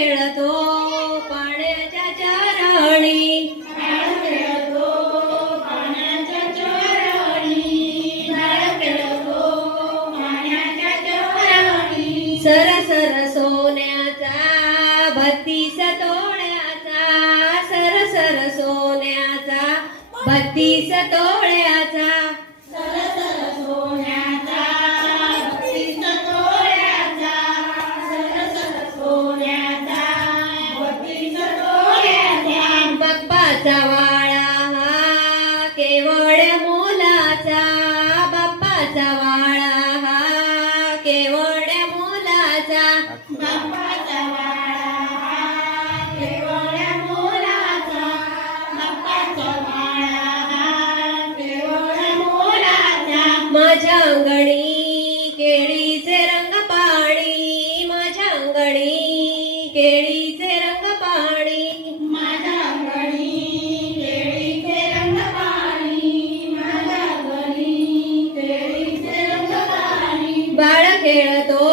खेळतो पाण्याच्या चरणी, बाळ खेळतो पाण्याच्या चरणी, बाळ खेळतो पाण्याच्या चरणी. सरसर सोन्याचा 32 तोळ्याचा, सरसर सोन्याचा 32 तोळ्याचा. सरसर सोन्याचा 32 तोळ्याचा, सरसर सोन्याचा 32 तोळ्याचा. बाप्पाचा वाळा हा केवळ मोलाचा, बाप्पाचा वाळा हा केवळ मोलाचा. बाप्पाचा वाळा हा केवळ मोलाचा, बाप्पाचा वाळा हा केवळ मोलाचा. माझ्या अंगणी केळीचे रंग पाणी, माझ्या अंगणी केळीचे रंग पाणी. माझ्या अंगणी केळीचे रंग पाणी, माझ्या अंगणी केळीचे रंग पाणी. बाळ खेळतो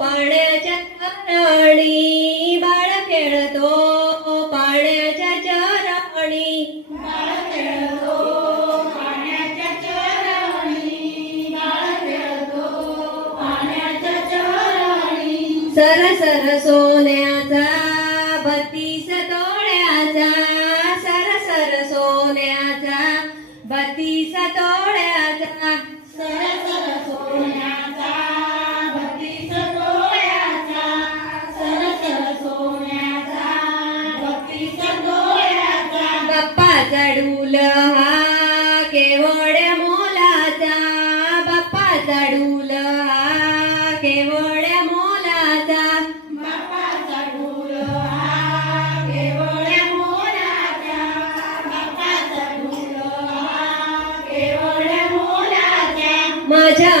पाण्याच्या चरणी, बाळ खेळतो पाण्याच्या चरणी. बाळ खेळतो पाण्याच्या चरणी, बाळ खेळतो पाण्याच्या चरणी. सरसर सोन्याचा 32 तोळ्याचा, सरसर सोन्याचा 32 तोळ्याचा. सरसर सोन्याचा 32 तोळ्याचा, सरसर सोन्याचा 32 तोळ्याचा. बाप्पाचा डूल हा केवळ मोलाचा, बाप्पाचा डूल हा केवळ मोलाचा. बाप्पाचा डूल हा केवळ मोलाचा, बाप्पाचा डूल हा केवळ मोलाचा. माझ्या